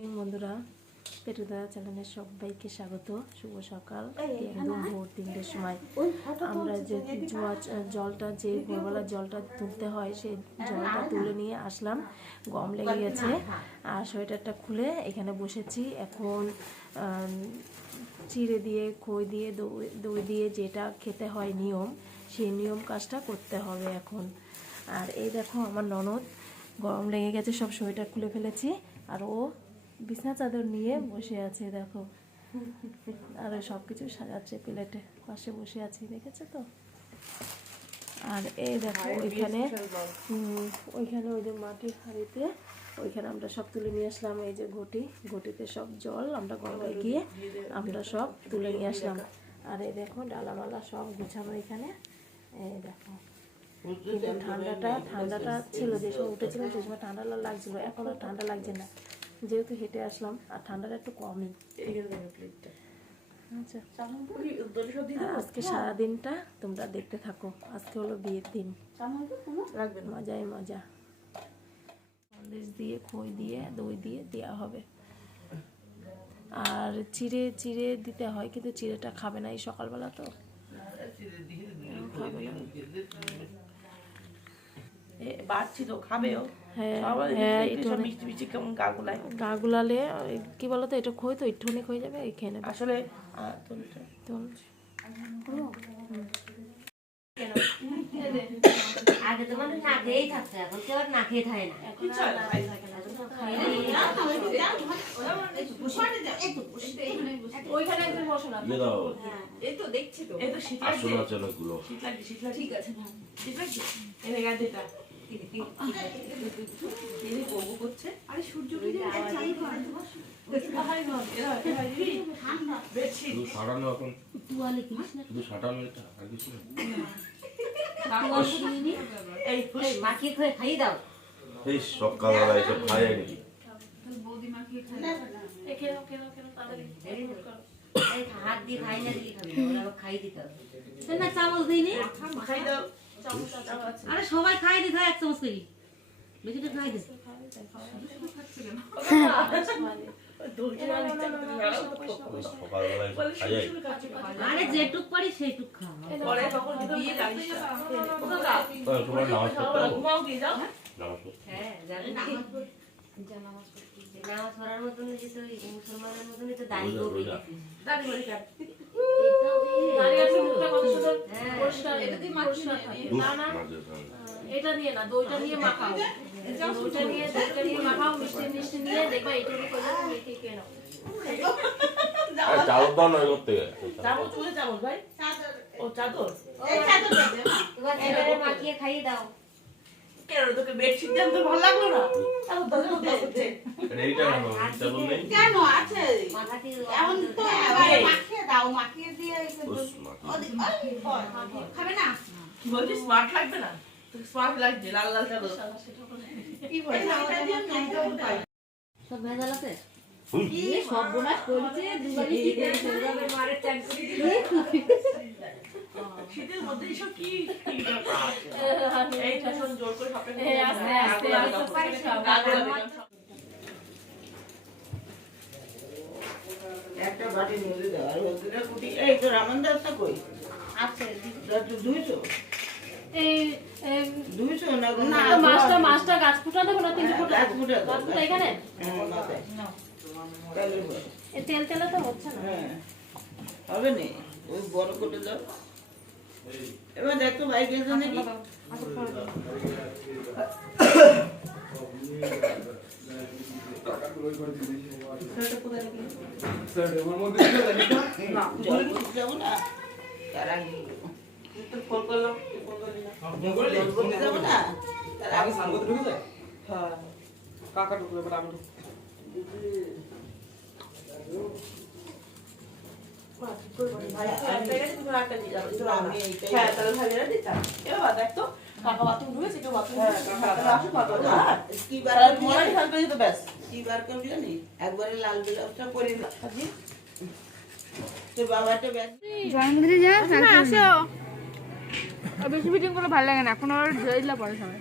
বন্ধুরা, পেটুদা চ্যানেলে সবাইকে স্বাগত। শুভ সকাল। একদম ভোর 3টের সময় আমরা যে জলটা যে ভোরবেলা জলটা তুলতে হয় সেই জলটা তুলে নিয়ে আসলাম। গম লেগে গেছে আর সোয়েটারটা খুলে এখানে বসেছি। এখন চিড়ে দিয়ে খই দিয়ে দই দিয়ে যেটা খেতে হয় নিয়ম, সেই নিয়ম কাজটা করতে হবে এখন। আর এই দেখো আমার ননদ গরম লেগে গেছে, সব সোয়েটার খুলে ফেলেছি আর ও বিছনা চাদর নিয়ে বসে আছে দেখো। আর সব কিছু সাজাচ্ছে প্লেটে, পাশে বসে আছি, দেখেছো তো। আর এই দেখো ওইখানে ওই যে মাটির হাঁড়িতে ওইখানে আমরা সব তুলে নিয়ে আসলাম। এই যে ঘটিতে সব জল আমরা গঙ্গায় গিয়ে আমরা সব তুলে নিয়ে আসলাম। আর এই দেখো ডালামালা সব গুছানো এখানে। এই দেখো কিন্তু ঠান্ডাটা ছিল, যে সময় উঠেছিলাম সেই সময় ঠান্ডা লাগছিল, এখন আর ঠান্ডা লাগছে না, যেহেতু হেঁটে আসলাম আর ঠান্ডাটা একটু কমই। আচ্ছা, আজকে সারাদিনটা তোমরা দেখতে থাকো। আজকে হলো বিয়ের দিন, মজাই মজা। সন্দেশ দিয়ে খই দিয়ে দই দিয়ে দেওয়া হবে। আর চিড়ে দিতে হয়, কিন্তু চিড়েটা খাবে না এই সকালবেলা, তো খাবে না। গা গুলালে কি বলতো, এটা খই তো একটুখানি হয়ে যাবে, খেয়ে নেবে আসলে। আগে তো মানুষ না খেয়েই থাকতো, এখন কেউ আর না খেয়ে থাকে না। ওইখানে একজন বসো না, এই তো দেখছি তো, এই তো শীত লাগছে, শীত লাগছে, ঠিক আছে, শীত লাগছে, এনে গা দিটা এনে বগু করছে। আরে সূর্য উঠে যায়, চাই করে দেবো, হাই না এরা ঠান্ডা বেশি শুধু সারানো, এখন তুয়ালে কি শুধু সারানো, এটা আর কিছু না। এই মাখিয়ে খেয়ে খাইয়ে দাও। এই সকালবেলা এসব খায় নাকি? বৌদি মাখিয়ে খায় না, কেন তাড়াতাড়ি এই হাত দিয়ে খাই না, দিয়ে খাবে ওরা খাই দিতে হবে না। চামচ দিইনি, খাই দাও। আরে সবাই খাই দিতে হয় এক চামচ করে, বেশি করে খাই দিতে। আরে যেটুক পারি সেইটুক খাও। পরে তখন বিয়ে গাড়ি তোমার নামাজ পড়তে হবে? ঘুমাও কি যাও? নামাজ পড়তে? হ্যাঁ যাবে নামাজ পড়ার মতন, যে তো মুসলমানের মতনই তো দাড়ি করবে, দাঁড়ি করে কাট। এটা দিয়ে না, দইটা নিয়ে মাখাও, দইটা নিয়ে মাখাও, মিষ্টি নিয়ে দেখবা এইটুকু করে মেখে খেয়ে নাও। চাদর দাও না করতে গেলে চামচ চলে চামচ ভাই, ও চাদর, এই চাদর দেবে তোমার ছেলেরে মাখিয়ে খাইয়ে দাও। কেন তোকে বেডশিট দেন তো ভালো লাগলো না? চাদর দাও করতে এইটা না, চাদর নেই কেন আছে? মাথাটি এখন তো মাখিয়ে দাও, মাখিয়ে দিয়ে খাবে না? কি বলছিস, স্মার্ট লাগবে না? তোকে স্মার্ট লাগছে, লাল লাল চাদর। কি বলছিস? সব ভেজাল আছে, সব বোনাস করেছে দুবারই মারের চাক করে দিলে। শীতের মধ্যে এসব কি এই ফ্যাশন জোর করে সবটা একটা বাটি নিয়ে দাও, আর ওদের কুটি এই তো রামনদাসটা কই আছে? 200 না, মাছটা গাছ ফুটা দেবো না, 3 ফুটা গাছ ফুটা এখানে। হ্যাঁ, তেল তো হচ্ছে না। হ্যাঁ হবে না, ওই বড় করে দাও। এবার দেখো ভাই গেছে নাকি? যাবো না, তার আগে ফোন করলাম, যাবো না, তার আগে হ্যাঁ কাকা ঢুকলো, এবার আমি একবারে লাল ব্লাউজটা পরে তোর বাবাটা ব্যাগ বেশি ফিটিং করলে ভালো লাগে না, এখন আর জয়লা পরে সবাই।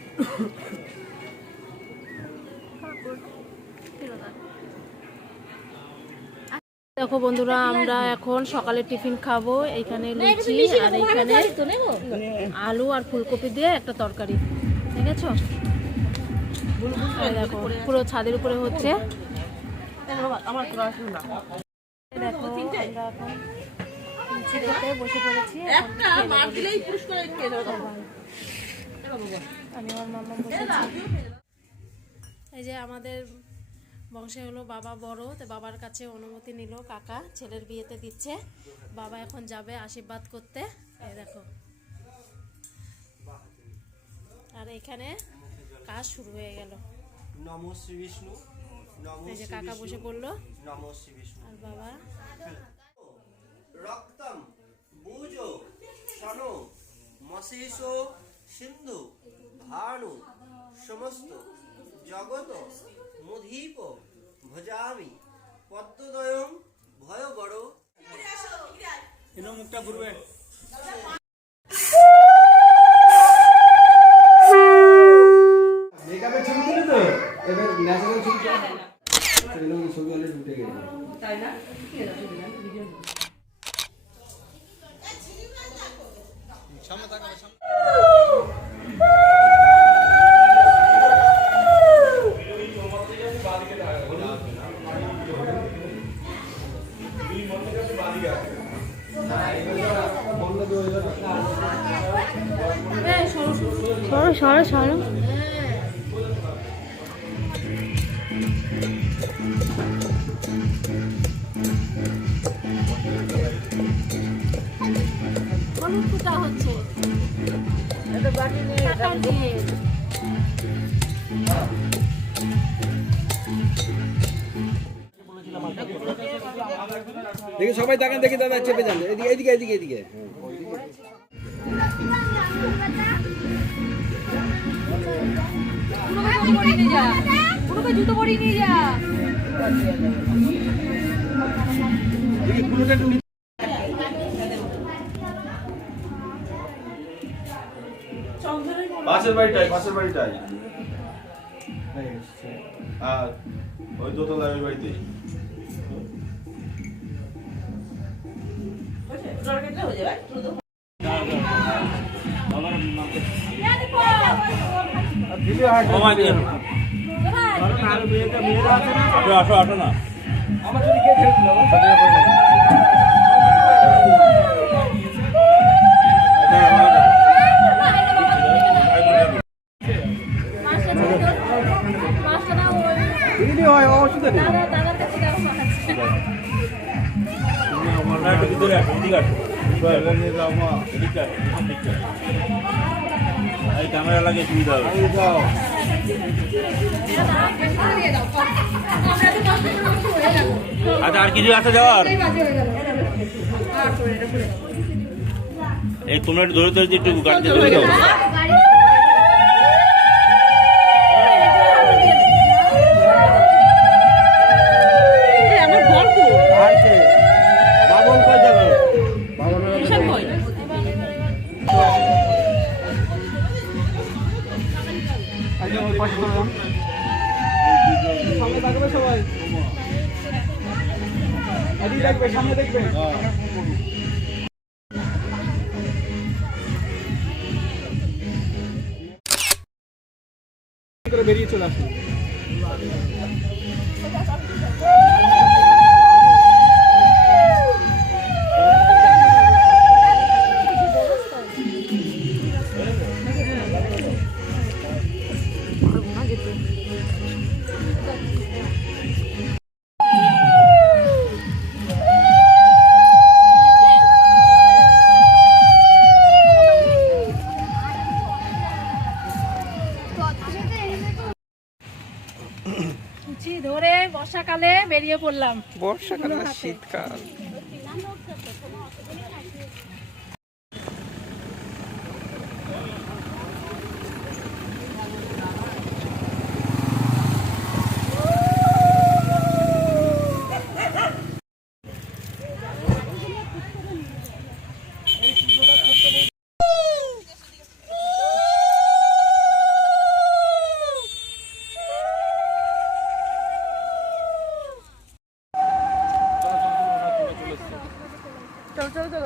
দেখো বন্ধুরা, আমরা এখন সকালে টিফিন খাবো। এইখানে লুচি আর এইখানে আলু আর ফুলকপি দিয়ে একটা তরকারি, ঠিক আছে? দেখো পুরো ছাদের উপরে হচ্ছে। দেখো আমরা এখন লুচি খেতে বসে পড়েছি। আমি আমার মামা বসেছি। এই যে আমাদের বংশে হলো বাবা বড়, তো বাবার কাছে অনুমতি নিল কাকা, ছেলের বিয়েতে দিচ্ছে। বাবা এখন যাবে আশীর্বাদ করতে। এই দেখো, আর এখানে কাজ শুরু হয়ে গেল। নমো শ্রী বিষ্ণু, নমো এই যে শ্রী কাকা বিষ্ণু, বসে পড়লো নমো শ্রী বিষ্ণু। আর বাবা রক্তম বুজো শনো মশিষো সিন্ধু ভানু সমস্ত জগত মুধীপ ভজামি পদ্মদয়ম ভয় বড়। মুখটা ঘুরবে। মেকআপের ছবি তুলে তো এবার ন্যাচারাল ছবি ছবি অলরেডি উঠে গেছে। তাই না? সামনে তাকাবে, সামনে। সরো সরো। হলুদ কুটা হচ্ছে। কাঁঠাল দিয়ে। দেখি সবাই তাকান, দেখি দাদা চেপে যান। এদিকে এদিকে এদিকে এদিকে। জুতো পরিয়ে নিয়ে যা। পাশের বাড়িটাই আর ওই দোতলার ওই বাড়িতে। আসো আসো না, আমার যদি কে খেলে দিল অসুবিধা নেই। ক্যামেরা লাগে সুবিধা হবে। আচ্ছা আর কিছু আছে যাওয়ার? এই তোমরা একটু ধরে ধরে একটু গাড়িতে ধরে দাও। সামনে তাকাবে সবাই, এদিকে দেখবে, সামনে দেখবে। করে বেরিয়ে চলে আসুন। ধরে বর্ষাকালে বেরিয়ে পড়লাম। বর্ষাকাল না শীতকাল। চলো চলো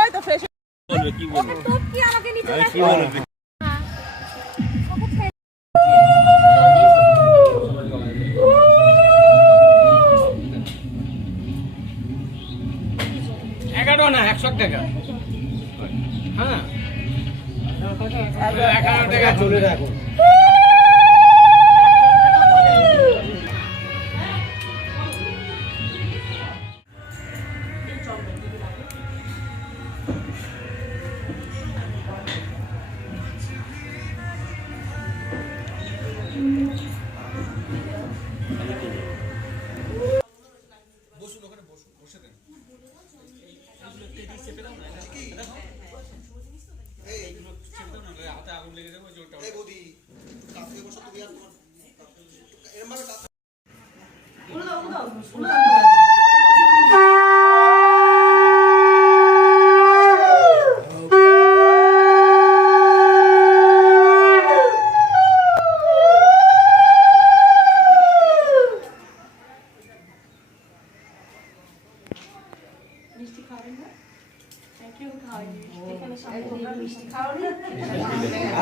ওই তো ফ্রেশ বলবে কি বলবে তো কি আমাকে নিচে আরে কি বলবে চলে না এখন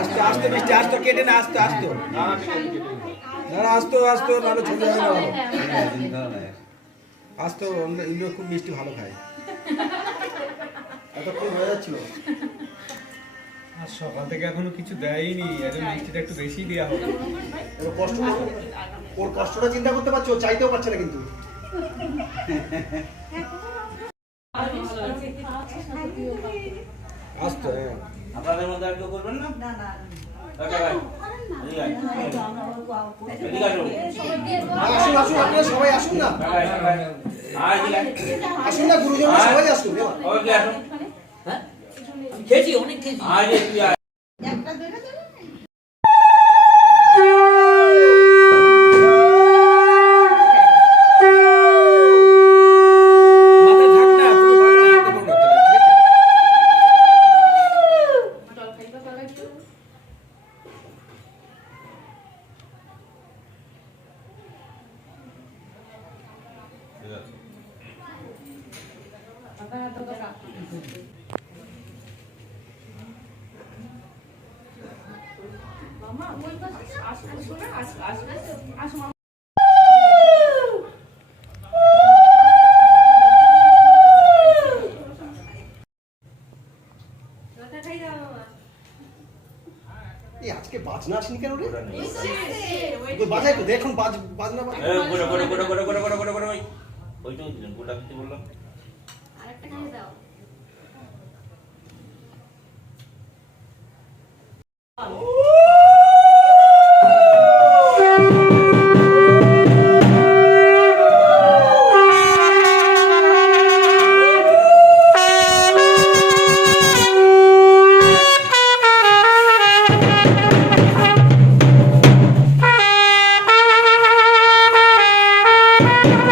আস্তে আস্তে মিষ্টি আস্তে কেটে না আস্তে আস্তে না আস্তে আস্তে নাহলে ছবি হবে না আস্তে ইন্দ্র খুব মিষ্টি ভালো খায় এতক্ষণ হয়ে যাচ্ছিল আর সকাল থেকে এখনো কিছু দেয়নি, এর মিষ্টিটা একটু বেশি দেওয়া হবে। কষ্ট ওর কষ্টটা চিন্তা করতে পারছো, চাইতেও পারছে না কিন্তু আস্তে আপনাদের মধ্যে আর কেউ করবেন না? না না। কাকা ভাই, এদিকে আয়। এদিকে আসুন। আসুন আসুন আপনারা সবাই আসুন না, কাকা, কাকা। আয়, এদিকে আয়। আসুন না গুরুজন সবাই আসুন এবার। ওকে আসুন। খেয়েছি অনেক খেয়েছি। আয় রে, তুই আয়। একটা ধরে দেবে মাথায় থাক না, তুমি বারবার হাতে করো না, ঠিক আছে? এই আজকে বাজনা আসেনি কেন রে? ওই বাজাই তো দেখুন বাজনা বাজে। এ, গোটা, গোটা, গোটা, গোটা, গোটা, গোটা, গোটা, গোটা, ওই। ওইটুকু দিলেন, গোটা দিতে বললাম। আরেকটা খেয়ে দাও Thank you.